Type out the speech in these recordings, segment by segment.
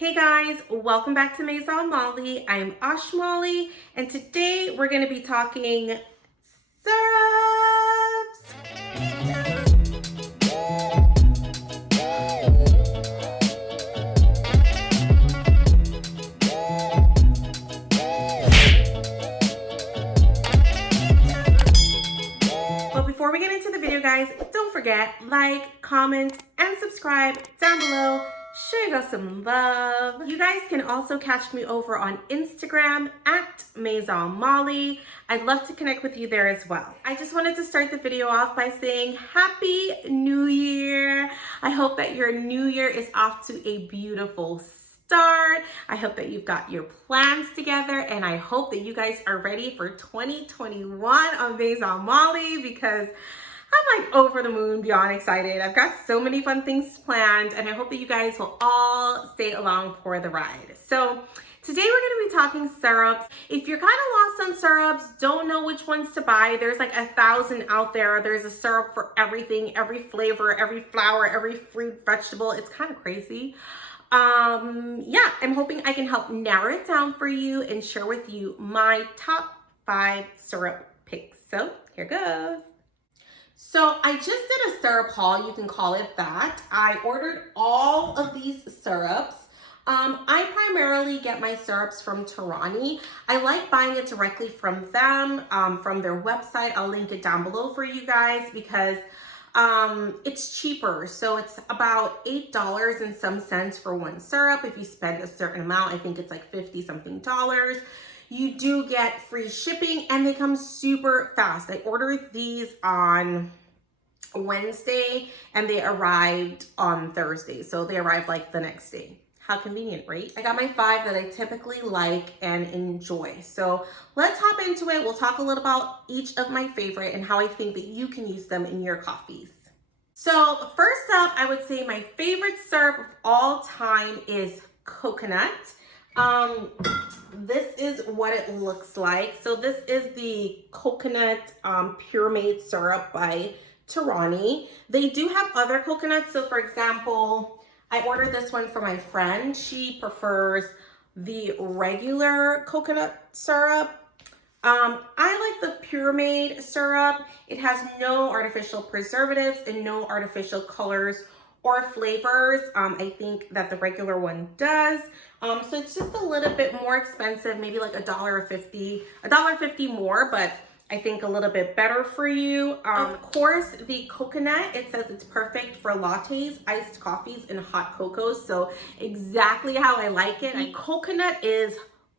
Hey guys, welcome back to Maison Malli. I'm Ashmalli, and today we're going to be talking syrups. But before we get into the video, guys, don't forget, like, comment, and subscribe down below. Show you guys some love. You guys can also catch me over on Instagram at Maison Malli. I'd love to connect with you there as well. I just wanted to start the video off by saying Happy New Year. I hope that your new year is off to a beautiful start. I hope that you've got your plans together, and I hope that you guys are ready for 2021 on Maison Malli, because I'm like over the moon, beyond excited. I've got so many fun things planned, and I hope that you guys will all stay along for the ride. So today we're gonna be talking syrups. If you're kind of lost on syrups, don't know which ones to buy, there's like 1,000 out there. There's a syrup for everything, every flavor, every flour, every fruit, vegetable. It's kind of crazy. Yeah, I'm hoping I can help narrow it down for you and share with you my top 5 syrup picks. So here goes. So I just did a syrup haul, you can call it that. I ordered all of these syrups. I primarily get my syrups from Torani. I like buying it directly from them, from their website. I'll link it down below for you guys because it's cheaper. So it's about $8 and some cents for one syrup. If you spend a certain amount, I think it's like 50 something dollars. You do get free shipping, and they come super fast. I ordered these on Wednesday and they arrived on Thursday. So they arrived like the next day. How convenient, right? I got my 5 that I typically like and enjoy. So let's hop into it. We'll talk a little about each of my favorite and how I think that you can use them in your coffees. So first up, I would say my favorite syrup of all time is coconut. This is what it looks like. So this is the coconut pureed syrup by Torani. They do have other coconuts. So for example, I ordered this one for my friend. She prefers the regular coconut syrup. I like the pureed syrup. It has no artificial preservatives and no artificial colors or flavors. I think that the regular one does. So it's just a little bit more expensive, maybe like $1.50 more, but I think a little bit better for you. Of course, the coconut, it says it's perfect for lattes, iced coffees, and hot cocos. So exactly how I like it. The coconut is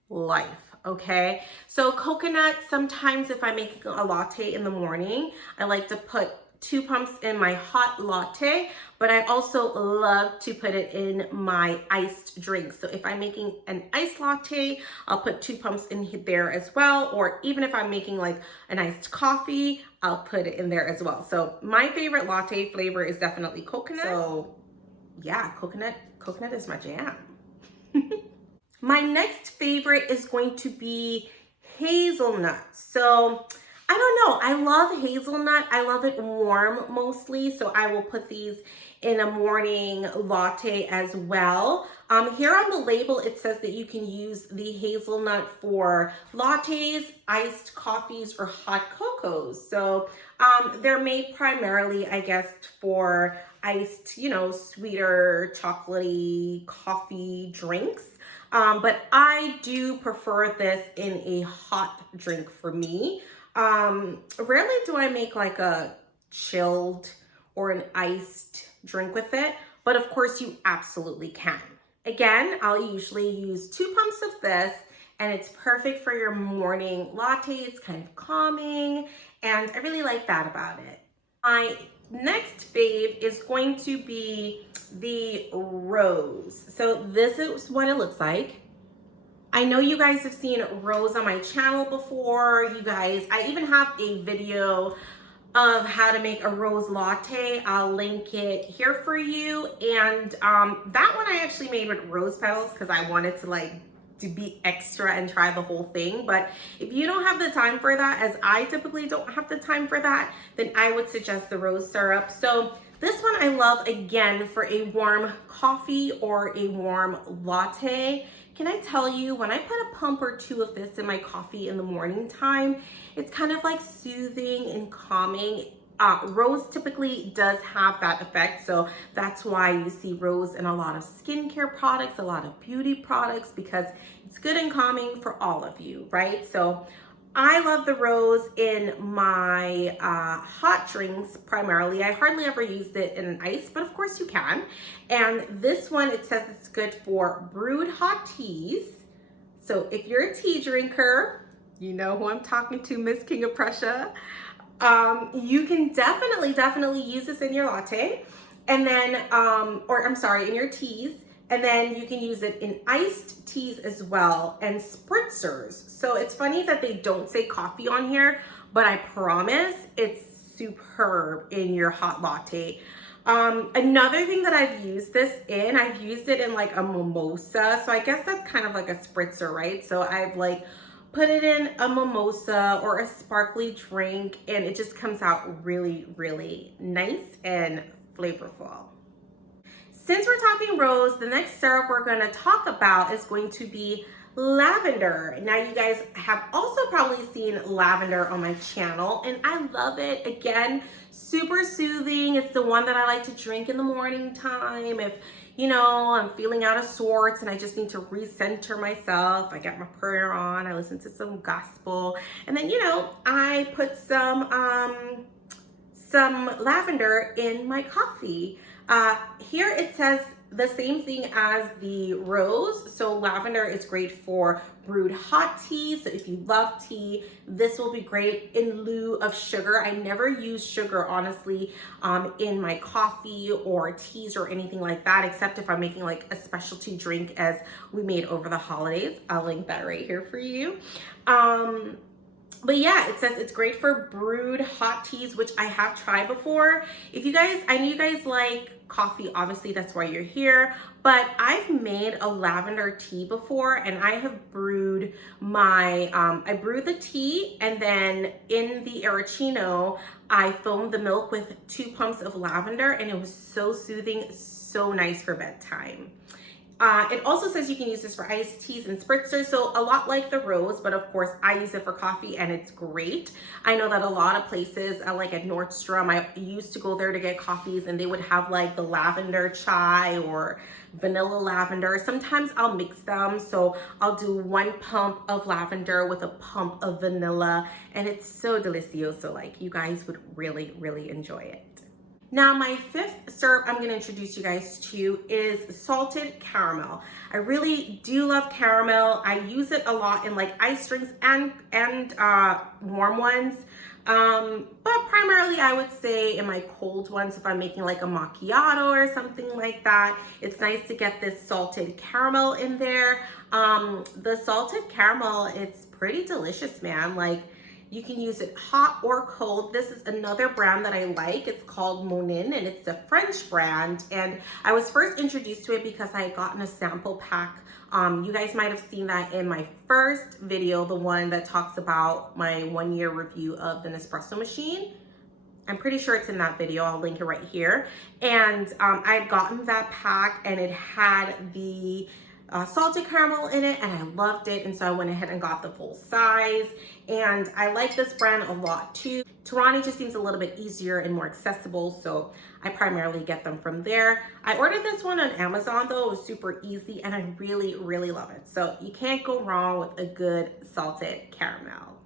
life. Okay, so coconut, sometimes if I'm making a latte in the morning, I like to put 2 pumps in my hot latte, but I also love to put it in my iced drink. So if I'm making an iced latte, I'll put 2 pumps in there as well. Or even if I'm making like an iced coffee, I'll put it in there as well. So my favorite latte flavor is definitely coconut. So yeah, coconut is my jam. My next favorite is going to be hazelnut. So I don't know, I love hazelnut. I love it warm mostly, so I will put these in a morning latte as well. Here on the label, it says that you can use the hazelnut for lattes, iced coffees, or hot cocos. So they're made primarily, I guess, for iced, you know, sweeter, chocolatey coffee drinks. But I do prefer this in a hot drink for me. Rarely do I make like a chilled or an iced drink with it, but of course you absolutely can. Again, I'll usually use 2 pumps of this, and it's perfect for your morning latte. It's kind of calming, and I really like that about it. My next fave is going to be the rose. So this is what it looks like. I know you guys have seen rose on my channel before. You guys, I even have a video of how to make a rose latte. I'll link it here for you. And that one I actually made with rose petals because I wanted to be extra and try the whole thing. But if you don't have the time for that, as I typically don't have the time for that, then I would suggest the rose syrup. So This one I love again for a warm coffee or a warm latte. Can I tell you, when I put a pump or two of this in my coffee in the morning time, it's kind of like soothing and calming. Rose typically does have that effect, so that's why you see rose in a lot of skincare products, a lot of beauty products, because it's good and calming for all of you, right? So I love the rose in my hot drinks primarily. I hardly ever used it in an ice, but of course you can. And this one, it says it's good for brewed hot teas. So if you're a tea drinker, you know who I'm talking to, Miss King of Prussia. You can definitely use this in your latte, and then, or I'm sorry, in your teas. And then you can use it in iced teas as well, and spritzers. So it's funny that they don't say coffee on here, but I promise it's superb in your hot latte. Another thing that I've used this in, I've used it in like a mimosa. So I guess that's kind of like a spritzer, right? So I've like put it in a mimosa or a sparkly drink, and it just comes out really, really nice and flavorful. Since we're talking rose, the next syrup we're going to talk about is going to be lavender. Now, you guys have also probably seen lavender on my channel, and I love it. Again, super soothing. It's the one that I like to drink in the morning time. If, you know, I'm feeling out of sorts and I just need to recenter myself, I got my prayer on, I listen to some gospel, and then, you know, I put some lavender in my coffee. Here it says the same thing as the rose. So lavender is great for brewed hot tea. So if you love tea, this will be great in lieu of sugar. I never use sugar, honestly, in my coffee or teas or anything like that, except if I'm making like a specialty drink as we made over the holidays. I'll link that right here for you. But yeah, it says it's great for brewed hot teas, which I have tried before. If you guys, I know you guys like coffee, obviously that's why you're here, but I've made a lavender tea before, and I have brewed my, I brewed the tea, and then in the Arancino, I foamed the milk with 2 pumps of lavender, and it was so soothing, so nice for bedtime. It also says you can use this for iced teas and spritzers, so a lot like the rose, but of course I use it for coffee and it's great. I know that a lot of places, like at Nordstrom, I used to go there to get coffees, and they would have like the lavender chai or vanilla lavender. Sometimes I'll mix them, so I'll do 1 pump of lavender with a pump of vanilla, and it's so delicioso. Like, you guys would really, really enjoy it. Now, my 5th syrup I'm going to introduce you guys to is salted caramel. I really do love caramel. I use it a lot in like ice drinks and warm ones. But primarily I would say in my cold ones, if I'm making like a macchiato or something like that, it's nice to get this salted caramel in there. The salted caramel, it's pretty delicious, man. Like, you can use it hot or cold. This is another brand that I like. It's called Monin, and it's a French brand. And I was first introduced to it because I had gotten a sample pack. You guys might have seen that in my first video, the one that talks about my 1-year review of the Nespresso machine. I'm pretty sure it's in that video. I'll link it right here. And I had gotten that pack, and it had the salted caramel in it, and I loved it, and so I went ahead and got the full size. And I like this brand a lot too. Torani just seems a little bit easier and more accessible, so I primarily get them from there. I ordered this one on Amazon though. It was super easy, and I really, really love it. So you can't go wrong with a good salted caramel.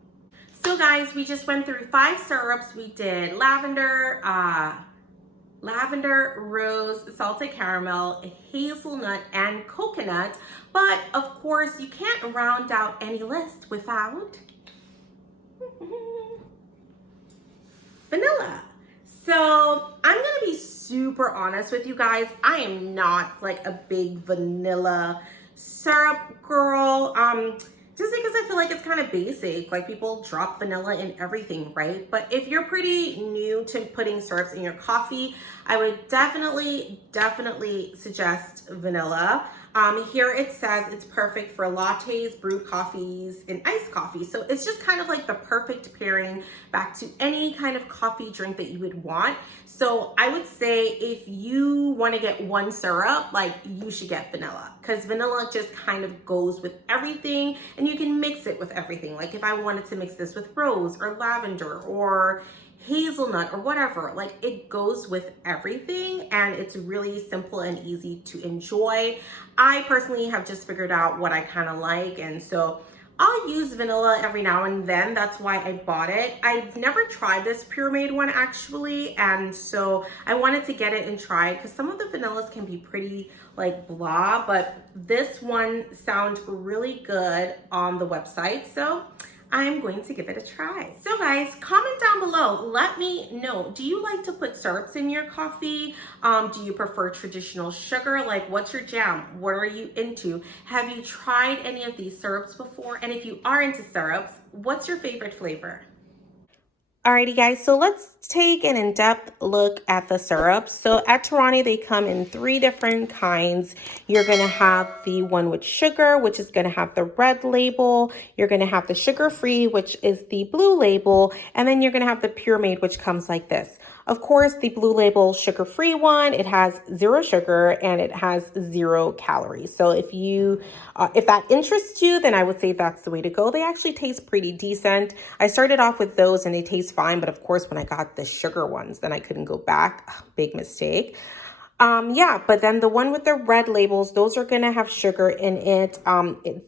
So guys, we just went through 5 syrups. We did lavender, rose, salted caramel, hazelnut, and coconut. But of course, you can't round out any list without vanilla. So I'm gonna be super honest with you guys. I am not like a big vanilla syrup girl. Just because I feel like it's kind of basic, like people drop vanilla in everything, right? But if you're pretty new to putting syrups in your coffee, I would definitely suggest vanilla. Here it says it's perfect for lattes, brewed coffees, and iced coffee. So it's just kind of like the perfect pairing back to any kind of coffee drink that you would want. So I would say if you want to get one syrup, like you should get vanilla, because vanilla just kind of goes with everything and you can mix it with everything. Like if I wanted to mix this with rose or lavender or hazelnut or whatever, like it goes with everything and it's really simple and easy to enjoy. I personally have just figured out what I kind of like, and so I'll use vanilla every now and then. That's why I bought it. I've never tried this Pure Made one actually, and so I wanted to get it and try it because some of the vanillas can be pretty like blah, but this one sounds really good on the website, so I'm going to give it a try. So guys, comment down below. Let me know, do you like to put syrups in your coffee? Do you prefer traditional sugar? Like what's your jam? What are you into? Have you tried any of these syrups before? And if you are into syrups, what's your favorite flavor? Alrighty guys, so let's take an in-depth look at the syrups. So at Torani, they come in 3 different kinds. You're gonna have the one with sugar, which is gonna have the red label. You're gonna have the sugar-free, which is the blue label. And then you're gonna have the Pure Made, which comes like this. Of course, the blue label sugar-free one, it has 0 sugar and it has 0 calories. So if that interests you, then I would say that's the way to go. They actually taste pretty decent. I started off with those and they taste fine, but of course, when I got the sugar ones, then I couldn't go back. Big mistake. Yeah, but then the one with the red labels, those are gonna have sugar in it.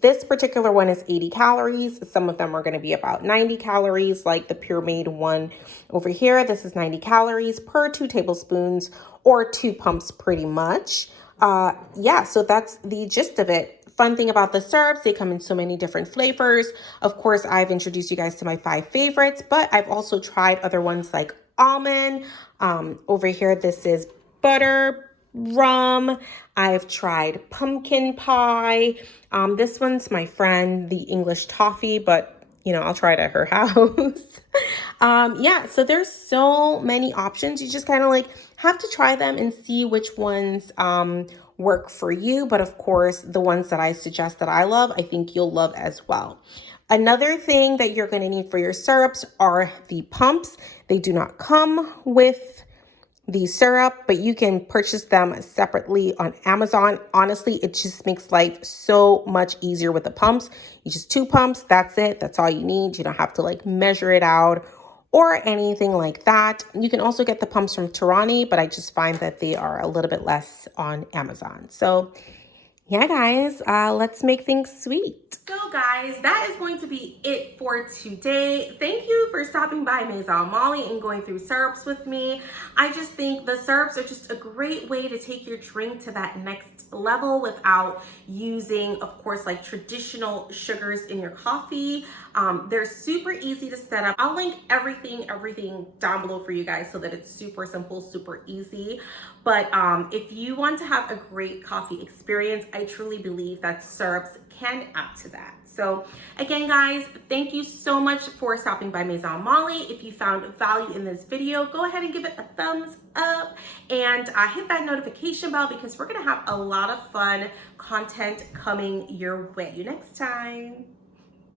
This particular one is 80 calories. Some of them are gonna be about 90 calories, like the Pure Made one over here. This is 90 calories per 2 tablespoons or 2 pumps pretty much. Yeah, so that's the gist of it. Fun thing about the syrups, they come in so many different flavors. Of course, I've introduced you guys to my 5 favorites, but I've also tried other ones like almond. Over here, this is butter, rum. I've tried pumpkin pie. This one's my friend, the English toffee, but you know, I'll try it at her house. Yeah, so there's so many options. You just kind of like have to try them and see which ones work for you. But of course, the ones that I suggest that I love, I think you'll love as well. Another thing that you're going to need for your syrups are the pumps. They do not come with the syrup, but you can purchase them separately on Amazon. Honestly, it just makes life so much easier with the pumps. You just 2 pumps, that's it. That's all you need. You don't have to like measure it out or anything like that. You can also get the pumps from Torani, but I just find that they are a little bit less on Amazon. So yeah, guys, let's make things sweet. So guys, that is going to be it for today. Thank you for stopping by Maison Malli and going through syrups with me. I just think the syrups are just a great way to take your drink to that next level without using, of course, like traditional sugars in your coffee. They're super easy to set up. I'll link everything down below for you guys so that it's super simple, super easy. But if you want to have a great coffee experience, I truly believe that syrups can add to that. So again, guys, thank you so much for stopping by Maison Malli. If you found value in this video, go ahead and give it a thumbs up and hit that notification bell because we're gonna have a lot of fun content coming your way next time.